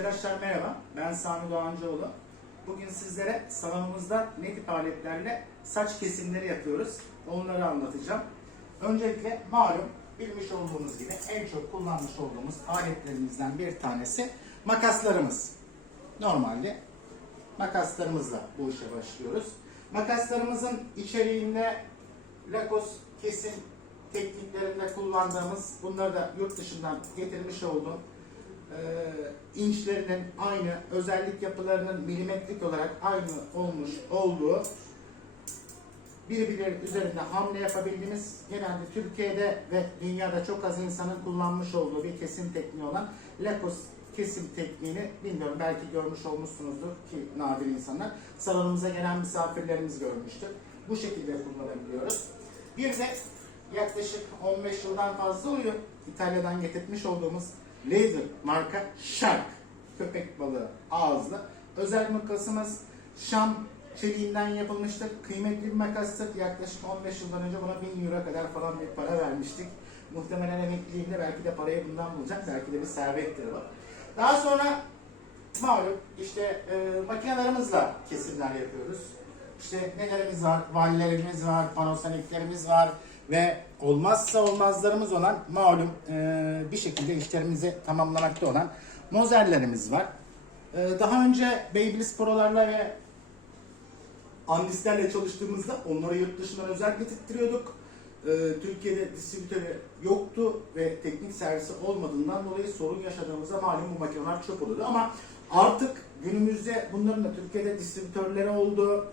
Arkadaşlar merhaba, ben Sami Doğancıoğlu. Bugün sizlere salonumuzda ne tip aletlerle saç kesimleri yapıyoruz, onları anlatacağım. Öncelikle malum bilmiş olduğunuz gibi en çok kullanmış olduğumuz aletlerimizden bir tanesi makaslarımız. Normalde makaslarımızla bu işe başlıyoruz. Makaslarımızın içeriğinde lakos kesim tekniklerinde kullandığımız, bunları da yurt dışından getirmiş olduğum inçlerinin aynı, özellik yapılarının milimetrik olarak aynı olmuş olduğu birbirleri üzerinde hamle yapabildiğimiz genelde Türkiye'de ve dünyada çok az insanın kullanmış olduğu bir kesim tekniği olan Lakos kesim tekniğini bilmiyorum belki görmüş olmuşsunuzdur ki nadir insanlar. Salonumuza gelen misafirlerimiz görmüştür. Bu şekilde kullanabiliyoruz. Bir de yaklaşık 15 yıldan fazla oluyor İtalya'dan getirmiş olduğumuz Laser marka Shark köpek balığı ağızlı. Özel makasımız Şam çeliğinden yapılmıştır. Kıymetli bir makastır. Yaklaşık 15 yıldan önce buna 1000 euro kadar falan bir para vermiştik. Muhtemelen emekliliğimde belki de parayı bundan bulacağım. Belki de bir servettir bu. Daha sonra malum işte e, makinelerimizle kesimler yapıyoruz. İşte nelerimiz var? Vallerimiz var, panosoniklerimiz var ve olmazsa olmazlarımız olan malum e, bir şekilde işlerimizi tamamlamakta olan mozerlerimiz var. E, daha önce Babyliss Pro'larla ve Andislerle çalıştığımızda onları yurt dışından özel getirttiriyorduk. Ee, Türkiye'de distribütörü yoktu ve teknik servisi olmadığından dolayı sorun yaşadığımızda malum bu makineler çöp oluyordu. Ama artık günümüzde bunların da Türkiye'de distribütörleri oldu,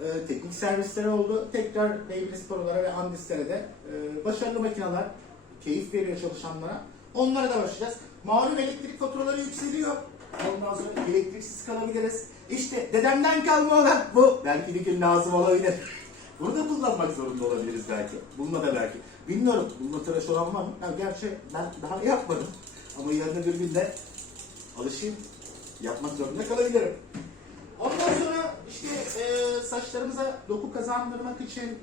e, teknik servisleri oldu. Tekrar Babyliss Pro'lara ve Andislere de e, başarılı makineler, keyif veriyor çalışanlara. Onlara da başlayacağız. Malum elektrik faturaları yükseliyor. Ondan sonra elektriksiz kalabiliriz. İşte dedemden kalma olan bu. Belki bir gün lazım olabilir. Burada kullanmak zorunda olabiliriz belki. Bununla da belki. Bilmiyorum. Bununla tıraş olan var mı? Ya gerçi ben daha yapmadım. Ama yarın bir gün de alışayım. Yapmak zorunda kalabilirim. Ondan sonra işte e, saçlarımıza doku kazandırmak için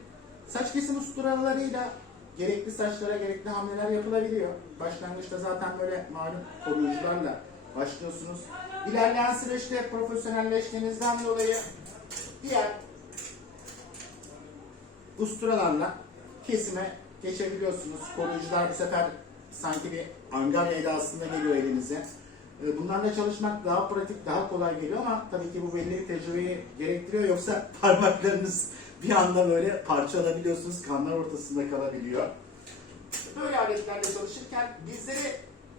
saç kesim usturalarıyla gerekli saçlara gerekli hamleler yapılabiliyor. Başlangıçta zaten böyle malum koruyucularla başlıyorsunuz. İlerleyen süreçte profesyonelleştiğinizden dolayı diğer usturalarla kesime geçebiliyorsunuz. Koruyucular bu sefer sanki bir angarya edasında geliyor elinize. Ee, Bunlarla çalışmak daha pratik, daha kolay geliyor ama tabii ki bu belli bir tecrübeyi gerektiriyor. Yoksa parmaklarınız bir anda böyle parçalanabiliyorsunuz, kanlar ortasında kalabiliyor. Böyle aletlerle çalışırken bizleri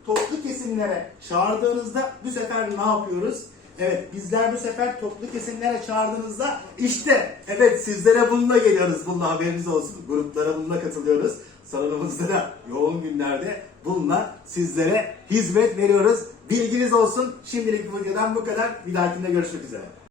toplu kesimlere çağırdığınızda bu sefer ne yapıyoruz? Evet bizler bu sefer toplu kesimlere çağırdığınızda işte evet sizlere bununla geliyoruz. Bununla haberiniz olsun. Gruplara bununla katılıyoruz. Salonumuzda da yoğun günlerde bununla sizlere hizmet veriyoruz. Bilginiz olsun. Şimdilik bu videodan bu kadar. Bir dahakinde görüşmek üzere.